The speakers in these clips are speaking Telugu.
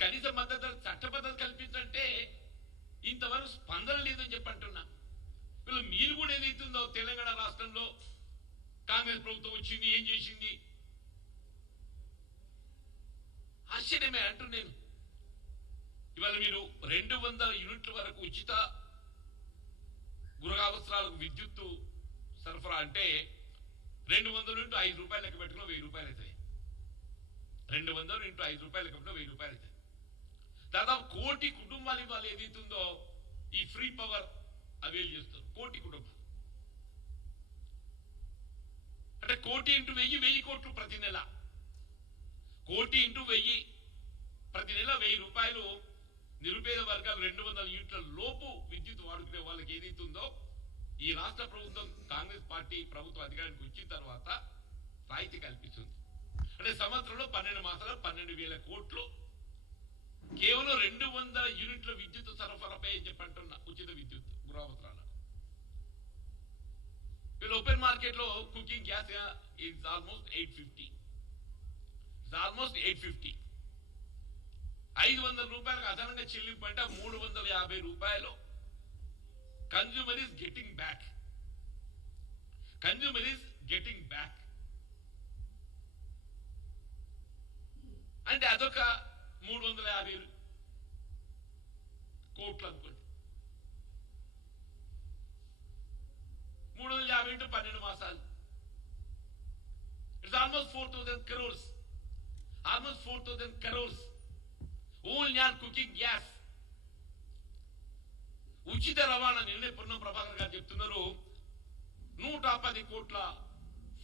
కనీస మద్దతు చట్టబద్ధత కల్పించంటే ఇంతవరకు స్పందన లేదని చెప్పంటున్నా. వీళ్ళు మీరు కూడా ఏదైతుందో తెలంగాణ రాష్ట్రంలో కాంగ్రెస్ ప్రభుత్వం వచ్చింది ఏం చేసింది ఆశ్చర్యమే అంటున్నా నేను. ఇవాళ మీరు 200 యూనిట్ల వరకు ఉచిత గృహావసరాలకు విద్యుత్తు సరఫరా అంటే 200 ఇంటూ 5 రూపాయలు లెక్క పెట్టుకున్న 1000 రూపాయలు అవుతాయి. 200 ఇంటూ 5 రూపాయలు లెక్క పెట్టుకున్న 1000 రూపాయలు అవుతాయి. దాదాపు 1 కోటి కుటుంబాలు ఇవాళ ఏదైతుందో ఈ ఫ్రీ పవర్ అవైల్ చేస్తారు. 1 కోటి కుటుంబాలు అంటే 1 కోటి ఇంటూ 1000 కోట్లు ప్రతి నెల. 1 కోటి ఇంటూ 1000 ప్రతి నెల 1000 రూపాయలు నిరుపేద వర్గాలు 200 యూనిట్ల లోపు విద్యుత్ వాడుకునే వాళ్ళకి ఏదైతుందో ఈ రాష్ట్ర ప్రభుత్వం కాంగ్రెస్ పార్టీ ప్రభుత్వం అధికారానికి వచ్చిన తర్వాత రాయితీ కల్పిస్తుంది. అంటే సంవత్సరంలో 12 మాసాలు 12,000 కోట్లు కేవలం 200 యూనిట్ల విద్యుత్ సరఫరాపై చెప్పంటున్నా ఉచిత విద్యుత్ గృహావసరాలకు. వీళ్ళు ఓపెన్ మార్కెట్ లో కుకింగ్ గ్యాస్ ఇస్ ఆల్మోస్ట్ 850. 500 రూపాయలకు అదనంగా చెల్లింపు అంటే 350 రూపాయలు కన్జ్యూమర్ ఈస్ గెటింగ్ బ్యాక్. అంటే అదొక 350 కోట్లు అనుకోండి. 350 ఇంటూ 12 మాసాలు it's almost 4,000 crores. Only on cooking gas. ఉచిత రవాణా నిన్నే పొన్నం ప్రభాకర్ గారు చెప్తున్నారు 110 కోట్ల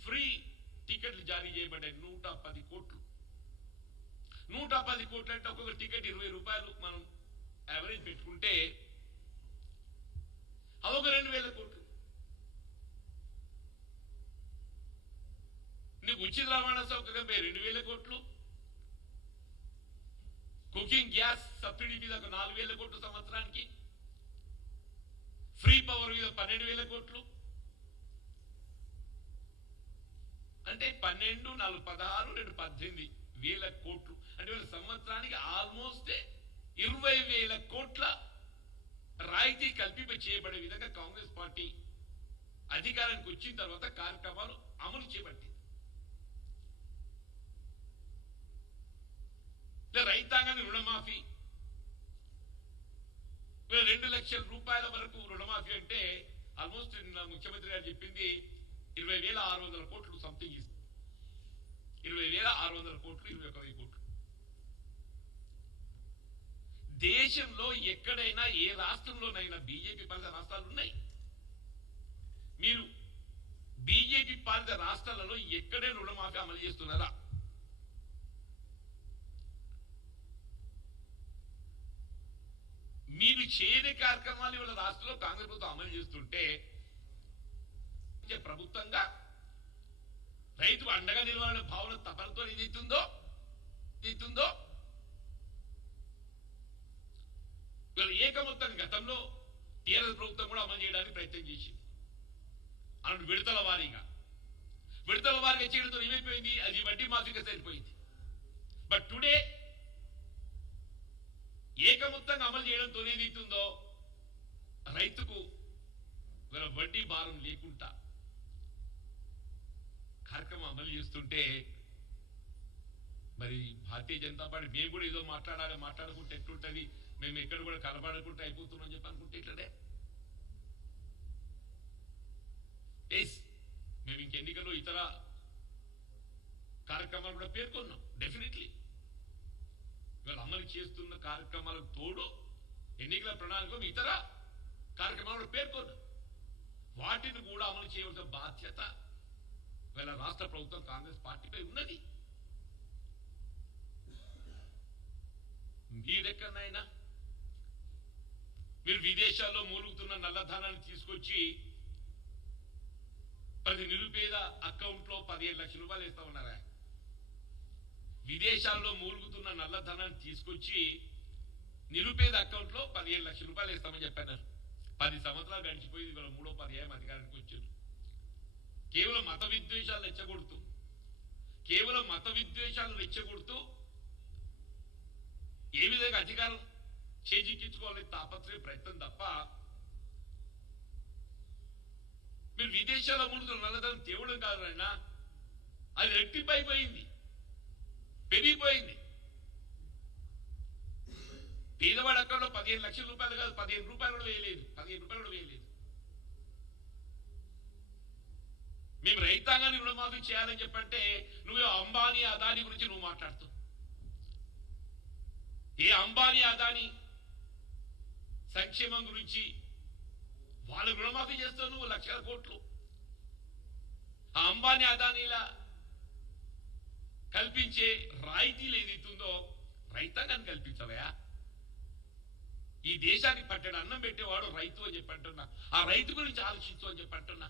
ఫ్రీ టికెట్లు జారీ చేయబడ్డాయి. 110 కోట్లు. 110 కోట్లు అంటే ఒక్కొక్క టికెట్ 20 రూపాయలు మనం యావరేజ్ పెట్టుకుంటే అదొక 2,000 కోట్లు. నీకు ఉచిత రవాణా సౌకర్యంపై 2,000 కోట్లు, కుకింగ్ గ్యాస్ సబ్సిడీ మీద ఒక 4,000 కోట్లు సంవత్సరానికి, ఫ్రీ పవర్ మీద 12,000 కోట్లు. అంటే 12, 4, 16, 2, 18,000 కోట్లు. అంటే వీళ్ళ సంవత్సరానికి ఆల్మోస్ట్ 20,000 కోట్ల రాయితీ కల్పింప చేయబడే విధంగా కాంగ్రెస్ పార్టీ అధికారానికి వచ్చిన తర్వాత కార్యక్రమాలు అమలు చేపట్టింది. రైతాంగాన్ని రుణమాఫీ 2 లక్షల రూపాయల వరకు రుణమాఫీ అంటే ఆల్మోస్ట్ నిన్న ముఖ్యమంత్రి గారు చెప్పింది 20,600 కోట్లు సంథింగ్ ఇస్తుంది. 20,600 కోట్లు, 21,000 కోట్లు. దేశంలో ఎక్కడైనా ఏ రాష్ట్రంలోనైనా బీజేపీ పాలిత రాష్ట్రాలు ఉన్నాయి. మీరు బీజేపీ పాలిత రాష్ట్రాలలో ఎక్కడైనా రుణమాఫీ అమలు చేస్తున్నారా? మీరు చేయని కార్యక్రమాలు ఇవాళ రాష్ట్రంలో కాంగ్రెస్ ప్రభుత్వం అమలు చేస్తుంటే ప్రభుత్వంగా రైతుకు అండగా నిలవాలనే భావన తపనతో ఏదైతుందో ఇవాళ ఏకమొత్తంగా గతంలో టీఆర్ఎస్ ప్రభుత్వం కూడా అమలు చేయడానికి ప్రయత్నం చేసింది. అలాంటి విడతల వారీగా చేయడంతో ఏమైపోయింది, అది వడ్డీ మాఫీగా సరిపోయింది. బట్ టుడే ఏకమొత్తంగా అమలు చేయడంతో ఏదైతుందో రైతుకు వడ్డీ భారం లేకుండా కార్యక్రమం అమలు చేస్తుంటే మరి భారతీయ జనతా పార్టీ మేము కూడా ఏదో మాట్లాడుకుంటే ఎట్లుంటది, మేము ఎక్కడ కూడా కలబడకుంటే అయిపోతున్నాం చెప్పి అనుకుంటే ఇట్లనే మేము ఇంకెన్నికల్లో ఇతర కార్యక్రమాలు కూడా పేర్కొన్నాం. డెఫినెట్లీ ఇవాళ అమలు చేస్తున్న కార్యక్రమాలకు తోడు ఎన్నికల ప్రణాళిక ఇతర కార్యక్రమాలు పేర్కొన్నాం. వాటిని కూడా అమలు చేయవలసిన బాధ్యత ఇవాళ రాష్ట్ర ప్రభుత్వం కాంగ్రెస్ పార్టీపై ఉన్నది. మీరెక్కడైనా మీరు విదేశాల్లో మూలుగుతున్న నల్లధనాన్ని తీసుకొచ్చి ప్రతి నిరుపేద అకౌంట్ లో 15 లక్షల రూపాయలు వేస్తా ఉన్నారా? విదేశాల్లో మూలుగుతున్న నల్లధనాన్ని తీసుకొచ్చి నిరుపేద అకౌంట్ లో 15 లక్షల రూపాయలు వేస్తామని చెప్పారు. 10 సంవత్సరాలు గడిచిపోయింది. ఇవాళ 3వ పర్యాయం అధికారానికి వచ్చారు. కేవలం మత విద్వేషాలు రెచ్చగొడుతూ ఏ విధంగా అధికారం చేజిక్కించుకోవాలని తాపత్రయ ప్రయత్నం తప్ప మీరు విదేశాల ముందు నల్లధనం తేవడం కాదు అయినా అది రెట్టింపైపోయింది, పెరిగిపోయింది. పేదవాడి అకౌంట్లో 15 లక్షల రూపాయలు కాదు, 15 రూపాయలు కూడా వేయలేదు, 15 రూపాయలు కూడా వేయలేదు. మేము రైతాంగాన్ని రుణమాఫీ చేయాలని చెప్పంటే నువ్వు అంబానీ అదానీ గురించి నువ్వు మాట్లాడుతావు. ఏ అంబానీ అదానీ సంక్షేమం గురించి వాళ్ళు రుణమాఫీ చేస్తావు నువ్వు లక్షల కోట్లు. ఆ అంబానీ అదానీలా కల్పించే రాయితీలు ఏదైతుందో రైతాంగాన్ని కల్పించవయా. ఈ దేశానికి పట్టెడు అన్నం పెట్టేవాడు రైతు అని చెప్పంటున్నా. ఆ రైతు గురించి ఆలోచించు అని చెప్పంటున్నా.